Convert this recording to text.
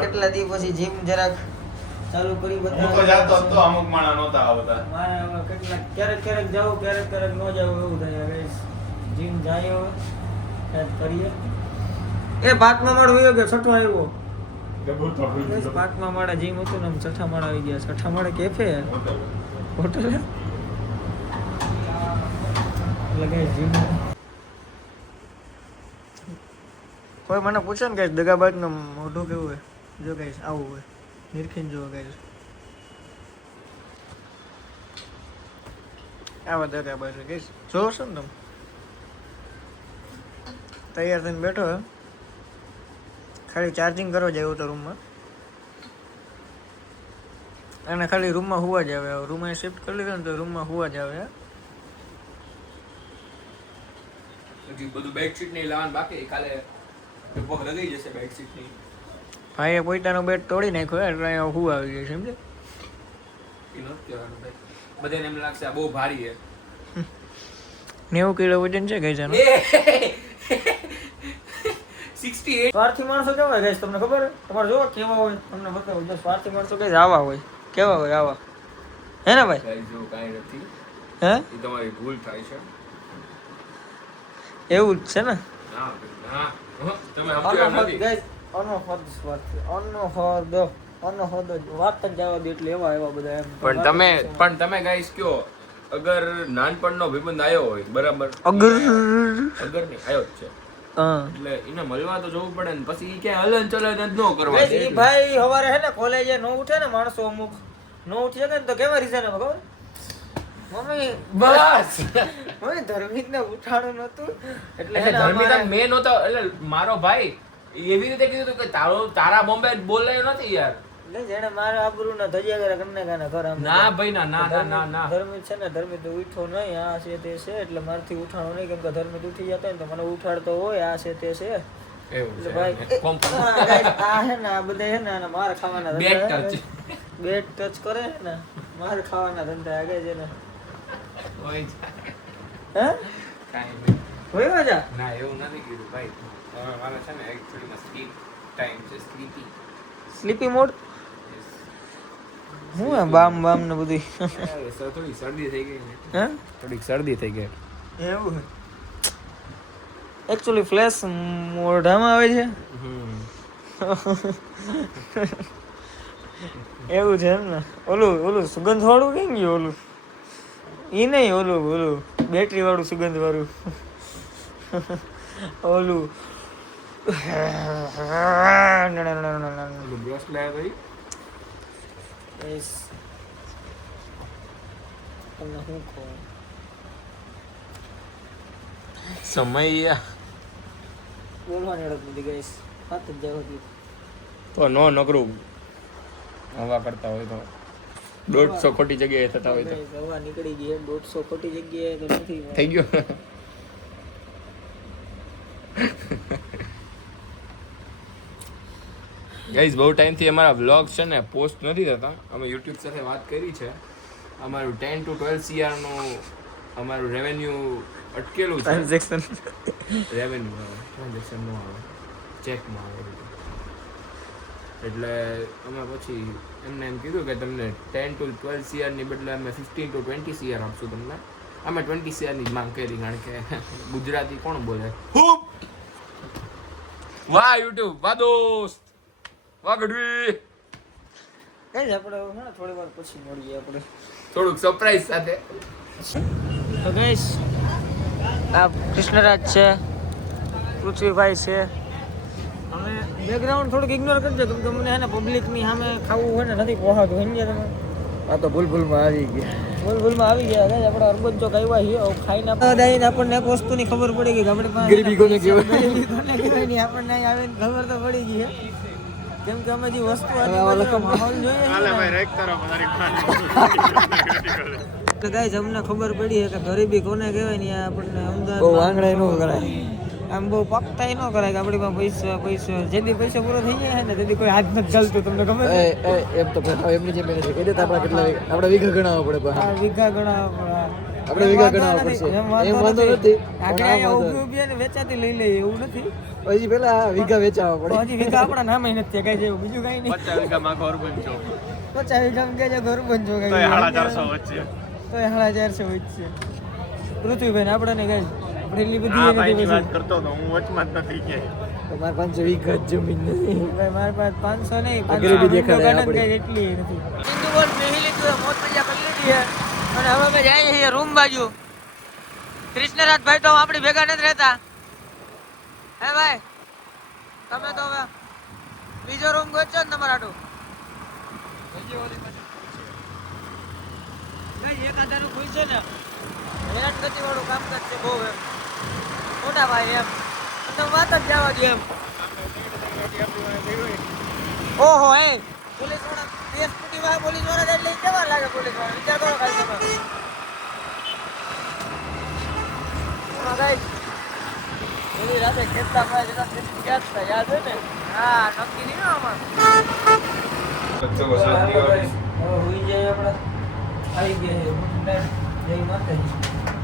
કેટલા દી પછી જીમ જરાક ચાલુ કરી હું તો જાતો તો અમુક માણા નહોતા આવતા. મારે કેટલા ક્યારેક જાઉં ક્યારેક ન જાઉં એવું થાય. હવે જીમ જાય હવે કરીએ. એ પાંચમા માળ હોયો ગયો, છઠ્ઠો આવ્યો. પાંચમા માળે જીમ હતું ને છઠ્ઠા માળ આવી ગયા. છઠ્ઠા માળે કેફે હોટલ લગાય જીમ. કોઈ મને પૂછે ને કે દગાબાજ નું મોઢું કેવું હોય, જો કઈશ આવું હોય નિરખીને જો કઈશ આવા દગાબાજ કઈશ જોવો છો ને તમે. તૈયાર થઈને બેઠો હે, ખાલી ચાર્જિંગ કરવા જાય તો રૂમમાં, અને ખાલી રૂમમાં હુવા જ આવે. રૂમમાં શિફ્ટ કરી લીધો ને તો રૂમમાં હુવા જ આવે. હજી બધું બેડશીટ નહીં લાવવાનું બાકી, કાલે લગભગ લગાઈ જશે બેડશીટ ની. ભાઈએ પોતાનો બેડ તોડી નાખ્યો એટલે અહીંયા હું આવી ગયો, સમજે? એ નથી કહેવાનું ભાઈ, બધાને એમ લાગશે આ બહુ ભારી છે. 90 કિલો વજન છે ગઈ જાનો. 68. સ્વાર્થી માણસો કેવા હોય ગઈશ તમને ખબર? તમારે જોવા કેવા હોય તમને બતાવું. જો સ્વાર્થી માણસો કઈ આવા હોય, કેવા હોય આવા, હે ને ભાઈ? ગાઈસ જો કાંઈ નથી, હે એ તમારી ભૂલ થાય છે. એવું જ છે ને. ના ના તમે સમજ્યા નથી. ગાઈસ અનહદ સ્વાર્થી, અનહદ વાત જ જવા દે એટલે એવા બધા એમ. પણ તમે ગાઈસ કયો, અગર નાનપણનો ભાઈબંધ આવ્યો હોય બરાબર, અગર નહીં આવ્યો જ છે એટલે એને મળવા તો જવું પડે ને, પછી ઈ ક્યાંય હલન ચલન જ ન કરવા. ઈ ભાઈ હવારે હે ને કોલેજે નો ઉઠે ને માણસો, અમુક નો ઉઠી શકે ને તો કેવા રીઝન ખબર? મમ્મી બસ મમ્મી ધર્મિક ને ઉઠાડું નતું એટલે ધર્મિક મેન હતો. એટલે મારો ભાઈ એવી રીતે કીધું હતું કે તારા બોમ્બે બોલાયો નથી યાર. જેને મારા આબરૂ ના ધજ્યા કરે કને કાને ઘર આમ. ના ભાઈ ના ના ના ના ના ધર્મિક છે ને, ધર્મિક તો ઉઠો નહીં, આ છે તે છે એટલે મારથી ઉઠાણો નહીં, કેમ કે ધર્મિક ઉઠી જતો ને તો મને ઉઠાડતો હોય, આ છે તે છે એવું એટલે છે. ભાઈ આ હે ને આ બધા હે ને માર ખાવાના બેટ ટચ કરે ને માર ખાવાના ધંધા આગળ છે ને. ઓય હે કાઈ નહીં. હોય મજા ના એવું નથી કીધું ભાઈ. મારે છે ને એકચ્યુઅલી માં સ્લીપ ટાઈમ છે, સ્લીપી મોડ. હું બામ ને બધું થોડી શરદી થઈ ગઈ ને. હે થોડીક શરદી થઈ ગઈ એવું એકચ્યુઅલી ફ્લેશ મોઢામાં આવે છે. એવું છે એમ ને. ઓલું સુગંધ વાળું કેમ ગયું? ઓલું ઈ નહીં, ઓલું બેટરી વાળું સુગંધ વાળું ઓલું બ્રશ લાવ્યા ભાઈ. તમને શું કહું, સમય બોલવાની અડક નથી ગઈશ, વાત જ જાવ હતી તો નો નકરું હવા કરતા હોય તો 150 ખોટી જગ્યાએ થતા હોય તો હવા નીકળી ગઈ. 150 ખોટી જગ્યાએ તો નથી થઈ ગયો. ગાઈઝ બહુ ટાઈમથી અમારા વ્લોગ છે ને પોસ્ટ નથી થતા. અમે યુટ્યુબ સાથે વાત કરી છે, અમારું 10 to 12 CR નું અમારું રેવન્યુ અટકેલું છે. ટ્રાન્ઝેક્શન રેવન્યુ ટ્રાન્ઝેક્શન નો આવે, ચેકમાં આવે. એટલે અમે પછી એમને એમ કીધું કે તમને 10 to 12 CR ની બદલે અમે 15 to 20 CR આપશું તમને. અમે 20 CR ની જ માંગ કરી, કારણ કે ગુજરાતી કોણ બોલે. વાહ યુટ્યુબ, વાહ દોસ્ત, વાહ ગઢવી. કઈ આપણે થોડી વાર પછી મળીએ આપણે થોડુંક સરપ્રાઈઝ સાથે. તો ગઈશ આ કૃષ્ણરાજ છે, પૃથ્વીભાઈ છે. અમે બેકગ્રાઉન્ડ થોડુંક ઇગ્નોર કરજો, કેમ કે મને હે ને પબ્લિકની સામે ખાવું હોય ને નથી પોહાતું. સમજ્યા તમે? આ તો ભૂલમાં આવી ગયા. ભૂલમાં આવી ગયા. ગાઈસ આપણે અરબન ચોક આવ્યા છીએ, ખાઈને દાઈને આપણને એક વસ્તુની ખબર પડી ગઈ કે આપણે પાસે ગરીબી કોને કહેવાય, ગરીબી કોને કહેવાય નહીં આપણને અહીં આવીને ખબર તો પડી ગઈ છે. કેમ કે અમે જે વસ્તુ માહોલ જોઈએ તો ગાઈસ અમને ખબર પડી છે કે ગરીબી કોને કહેવાય ને આપણને અમદાવાદ બહુ આંગળાઈ ન કરાય, આમ બહુ પકતાય ન કરાય કે આપણી પાસે પૈસા જેથી પૈસા પૂરો થઈ જાય ને તેથી કોઈ હાથ નથી ચાલતું. તમને ખબર છે? એમ તો એમની જેમ કહી દેતા આપણે કેટલા આપણે વીઘા ગણાવવા પડે. વીઘા ગણાવવા પડે. આપણે વીઘા ગણાવવા પડશે એમ વાંધો નથી આગળ અહીંયા ઊભી ઊભી અને વેચાતી લઈ લઈએ એવું નથી હજી પેલા વીઘા વેચાવા તો હજી વીઘા આપણા નામે નથી કઈ જેવું બીજું કઈ નહીં 50 વીઘામાં ઘર બનજો 50 વીઘામાં કે ઘર બનજો કઈ તો 450 વચ્ચે તો 450 વચ્ચે પૃથ્વીભાઈ આપણને કઈ એટલી બધી ભાઈની વાત કરતો તો હું વચમાં જ નથી કે તમારે 500 વીઘા જ જમીન નથી ભાઈ મારી પાસે 500 નહીં આગળ બી દેખાડે આપણે. એટલી નથી સિંધુ બોલ મેહી લીધું મોત મજા કરી લીધી છે અને હવે અમે જઈએ છીએ રૂમ બાજુ કૃષ્ણરાજભાઈ તો આપણી ભેગા નથી રહેતા હે ભાઈ તમે તો હવે બીજો રૂમ ગોચો ને તમારા આટું એક આધારું પૂછે ને હેરાન ગતિ વાળું કામ કરશે બહુ એમ મોટા ભાઈ એમ તમે વાત જ જવા દો એમ ઓહો એ પોલીસ વાળા 2 સ્કૂટીમાં પોલીસ વાળા એટલે કેવા લાગે પોલીસ વાળા વિચાર કરો ખાલી તમે ગાઈસ ઓલી રાતે ખેતલા માં જતા ક્યાં હતા યાદ છે ને હા નક્કી નહીં આમાં હવે હોઈ જાય આપણે આવી ગયા છે જય માતાજી